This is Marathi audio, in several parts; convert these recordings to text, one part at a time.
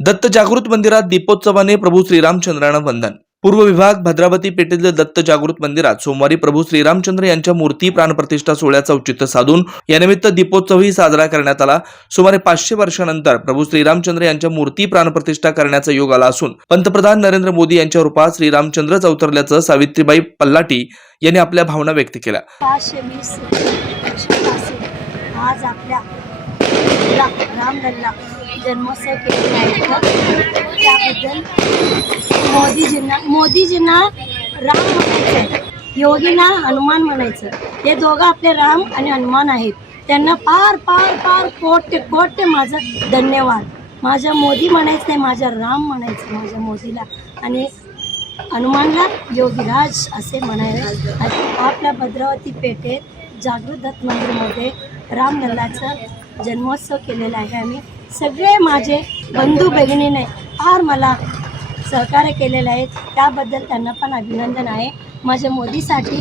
दत्त जागृत मंदिरात दीपोत्सवाने प्रभू श्रीरामचंद्रांना वंदन। पूर्व विभाग भद्रावती पेठेतील दत्त जागृत मंदिरात सोमवारी प्रभू श्रीरामचंद्र यांच्या मूर्ती प्राणप्रतिष्ठा सोहळ्याचं औचित्य साधून यानिमित्त दीपोत्सवही साजरा करण्यात आला। सुमारे 500 वर्षांनंतर प्रभू श्रीरामचंद्र यांच्या मूर्ती प्राणप्रतिष्ठा करण्याचा योग आला असून पंतप्रधान नरेंद्र मोदी यांच्या रूपात श्रीरामचंद्रच अवतरल्याचं सावित्रीबाई पल्लाटी यांनी आपल्या भावना व्यक्त केल्या। 520 वर्षापासून आज आपल्या रामलल्ला जन्मोत्सव केलेला आहे। त्याबद्दल मोदीजींना राम म्हणायचं, योगींना हनुमान म्हणायचं। हे दोघं आपले राम आणि हनुमान आहेत। त्यांना फार फार फार कोटी माझं धन्यवाद। माझ्या मोदी म्हणायचं नाही, माझ्या राम म्हणायचं माझ्या मोदीला, आणि हनुमानला योगीराज असे म्हणावे। आपल्या भद्रावती पेठेत जागृत दत्त मंदिरमध्ये रामलल्लाचं जन्मोत्सव केलेला आहे। आम्ही सगळे माझे बंधू भगिनीने फार मला सहकार्य केलेलं आहे, त्याबद्दल त्यांना पण अभिनंदन आहे। माझ्या मोदीसाठी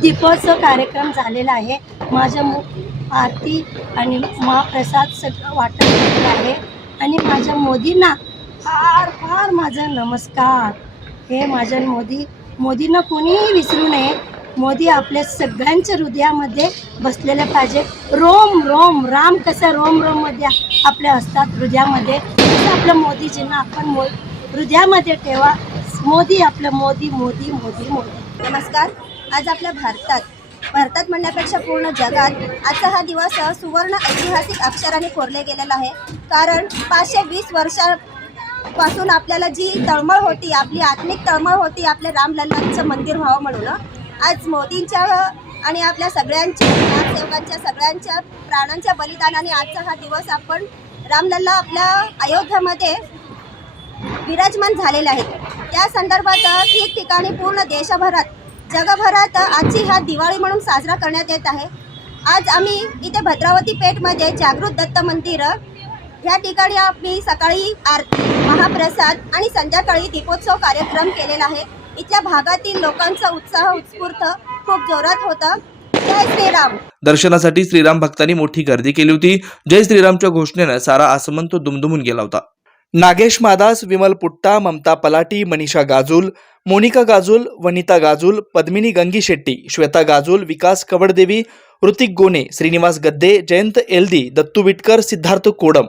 दीपोत्सव कार्यक्रम झालेला आहे। माझ्या आरती आणि महाप्रसाद सगळं वाटप केलेलं आहे, आणि माझ्या मोदींना फार फार माझा नमस्कार। हे माझ्या मोदींना कोणीही विसरू नये। मोदी आपल्या सगळ्यांच्या हृदयामध्ये बसलेले पाहिजे। रोम रोम राम कसं रोम रोम मध्ये आपल्या असतात हृदयामध्ये, तसं आपल्या मोदीजींना आपण हृदयामध्ये ठेवा। मोदी आपलं मोदी मोदी मोदी मोदी। नमस्कार। आज आपल्या भारतात म्हणण्यापेक्षा पूर्ण जगात आजचा हा दिवस सुवर्ण ऐतिहासिक अक्षराने कोरले गेलेला आहे। कारण 520 वर्षापासून आपल्याला जी तळमळ होती, आपली आत्मिक तळमळ होती आपल्या रामलल्लांचं मंदिर व्हावं म्हणून, आज मोदींच्या आणि आपल्या सगळ्यांच्या सेवकांच्या सगळ्यांच्या प्राणांच्या बलिदानाने आजचा हा दिवस आपण रामलल्ला आपल्या अयोध्यामध्ये विराजमान झालेले आहेत। त्या संदर्भात ठिकठिकाणी पूर्ण देशभरात जगभरात आजची हा दिवाळी म्हणून साजरा करण्यात येत आहे। आज आम्ही इथे भद्रावती पेठमध्ये जागृत दत्त मंदिर या ठिकाणी आम्ही सकाळी आरती, महाप्रसाद आणि संध्याकाळी दीपोत्सव कार्यक्रम केलेला आहे। इथल्या भागातील लोकांचा उत्साह उत्स्फूर्त खूप जोरात होता। जय श्रीराम। दर्शनासाठी श्रीराम भक्तांनी मोठी गर्दी केली होती। जय श्रीरामच्या घोषणेनं सारा आसमंत दुमदुमून गेला होता। नागेश मादास, विमल पुट्टा, ममता पलाटी, मनीषा गाजूल, मोनिका गाजूल, वनिता गाजूल, पद्मिनी गंगी शेट्टी, श्वेता गाजूल, विकास कवडदेवी, ऋतिक गोने, श्रीनिवास गद्दे, जयंत एल्दी, दत्तू विटकर, सिद्धार्थ कोडम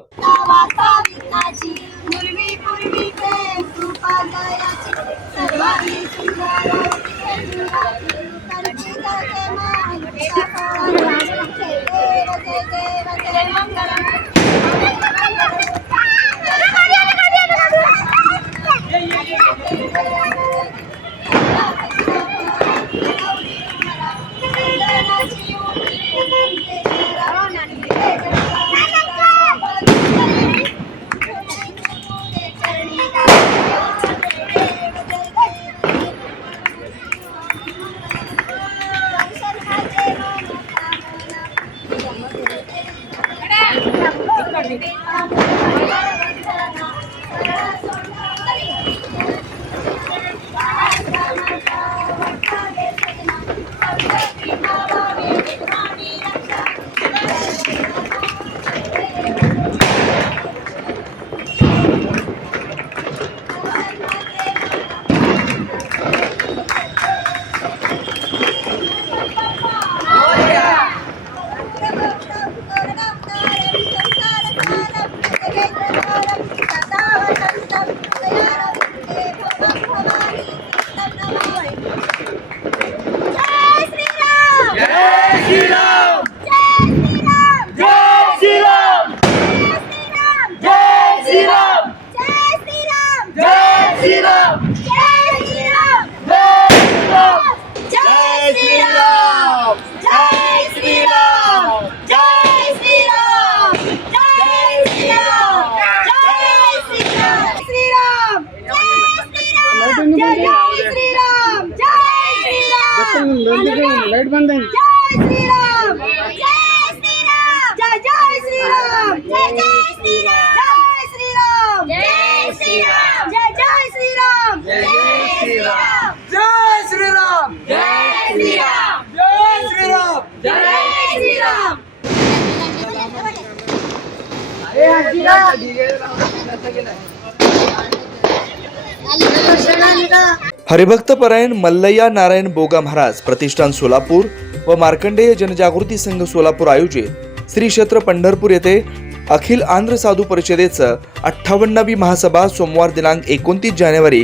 लाइट बंद है। जय श्रीराम, जय श्रीराम, जय जय श्रीराम, जय जय श्रीराम, जय श्रीराम, जय जय श्रीराम, जय श्रीराम, जय श्रीराम, जय श्रीराम, जय श्रीराम, जय श्रीराम, जय श्रीराम। हरिभक्त परायण मल्लय्या नारायण बोगा महाराज प्रतिष्ठान सोलापूर व मार्कंडेय जनजागृती संघ सोलापूर आयोजित श्री क्षेत्र पंढरपूर येथे अखिल आंध्र साधू परिषदेचं 58वी महासभा सोमवार दिनांक 29 जानेवारी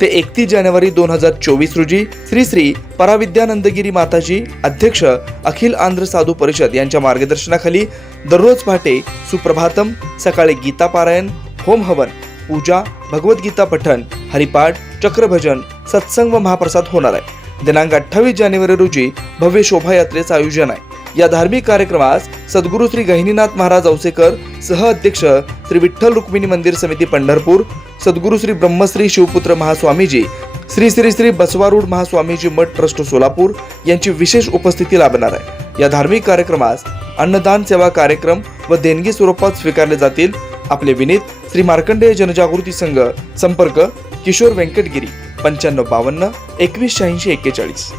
ते 31 जानेवारी 2024 रोजी श्री श्री पराविद्यानंदगिरी माताजी अध्यक्ष अखिल आंध्र साधू परिषद यांच्या मार्गदर्शनाखाली दररोज पहाटे सुप्रभातम, सकाळी गीता पारायण, होम हवन, पूजा, भगवद्गीता पठण, हरिपाठ, चक्रभजन, सत्संग व महाप्रसाद होणार आहे। दिनांक 28 जानेवारी रोजी भव्य शोभायात्रेचं आयोजन आहे। या धार्मिक कार्यक्रमास सद्गुरू श्री गहिनीनाथ महाराज औसेकर, सह अध्यक्ष श्री विठ्ठल रुक्मिणी मंदिर समिती पंढरपूर, सद्गुरू श्री ब्रह्मश्री शिवपुत्र महास्वामीजी, श्री श्री श्री बसवारूढ महास्वामीजी मठ ट्रस्ट सोलापूर यांची विशेष उपस्थिती लाभणार आहे। या धार्मिक कार्यक्रमास अन्नदान सेवा कार्यक्रम व देणगी स्वरूपात स्वीकारले जातील। आपले विनीत श्री मार्कंडेय जनजागृती संघ, संपर्क किशोर व्यंकटगिरी 9552 2186 41।